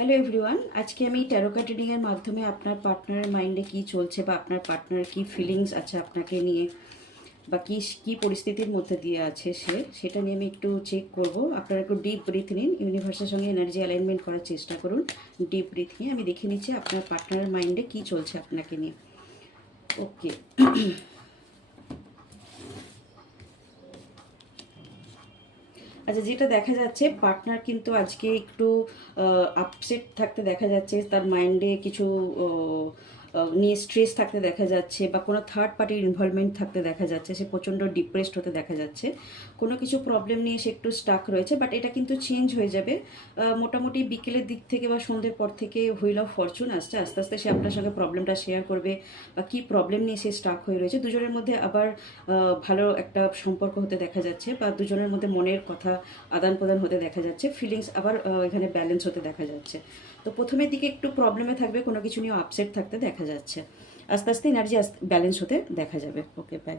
Hello everyone, আজকে আমি taro card রিডিংয়ের মাধ্যমে আপনার পার্টনারের মাইন্ডে কী চলছে বা আপনার পার্টনার কী ফিলিংস আছে আপনাকে নিয়ে বা কী কী পরিস্থিতির মধ্যে দিয়ে আছে সেটা নিয়ে আমি একটু চেক করব। আপনারা একটু ডিপ ব্রিথ নিন, ইউনিভার্সের সঙ্গে এনার্জি অ্যালাইনমেন্ট করার চেষ্টা করুন। ডিপ ব্রিথ নিয়ে আমি দেখে নিচ্ছি আপনার পার্টনারের মাইন্ডে কী চলছে আপনাকে নিয়ে। ওকে, আচ্ছা, যেটা দেখা যাচ্ছে পার্টনার কিন্তু আজকে একটু আপসেট থাকতে দেখা যাচ্ছে, তার মাইন্ডে কিছু নিয়ে স্ট্রেস থাকতে দেখা যাচ্ছে বা কোনো থার্ড পার্টির ইনভলভমেন্ট থাকতে দেখা যাচ্ছে। সে প্রচণ্ড ডিপ্রেসড হতে দেখা যাচ্ছে, কোনো কিছু প্রবলেম নিয়ে সে একটু স্টাক রয়েছে, বাট এটা কিন্তু চেঞ্জ হয়ে যাবে। মোটামুটি বিকেলের দিক থেকে বা সন্ধ্যের পর থেকে হুইল অফ ফরচুন আসছে, আস্তে আস্তে সে আপনার সঙ্গে প্রবলেমটা শেয়ার করবে বা কী প্রবলেম নিয়ে সে স্টাক হয়ে রয়েছে। দুজনের মধ্যে আবার ভালো একটা সম্পর্ক হতে দেখা যাচ্ছে বা দুজনের মধ্যে মনের কথা আদান প্রদান হতে দেখা যাচ্ছে, ফিলিংস আবার এখানে ব্যালেন্স হতে দেখা যাচ্ছে। তো প্রথমের দিকে একটু প্রবলেমে থাকবে, কোনো কিছু নিয়ে আপসেট থাকতে দেখা যাচ্ছে, আস্তে আস্তে এনার্জি ব্যালেন্স হতে দেখা যাবে। ওকে, বাই।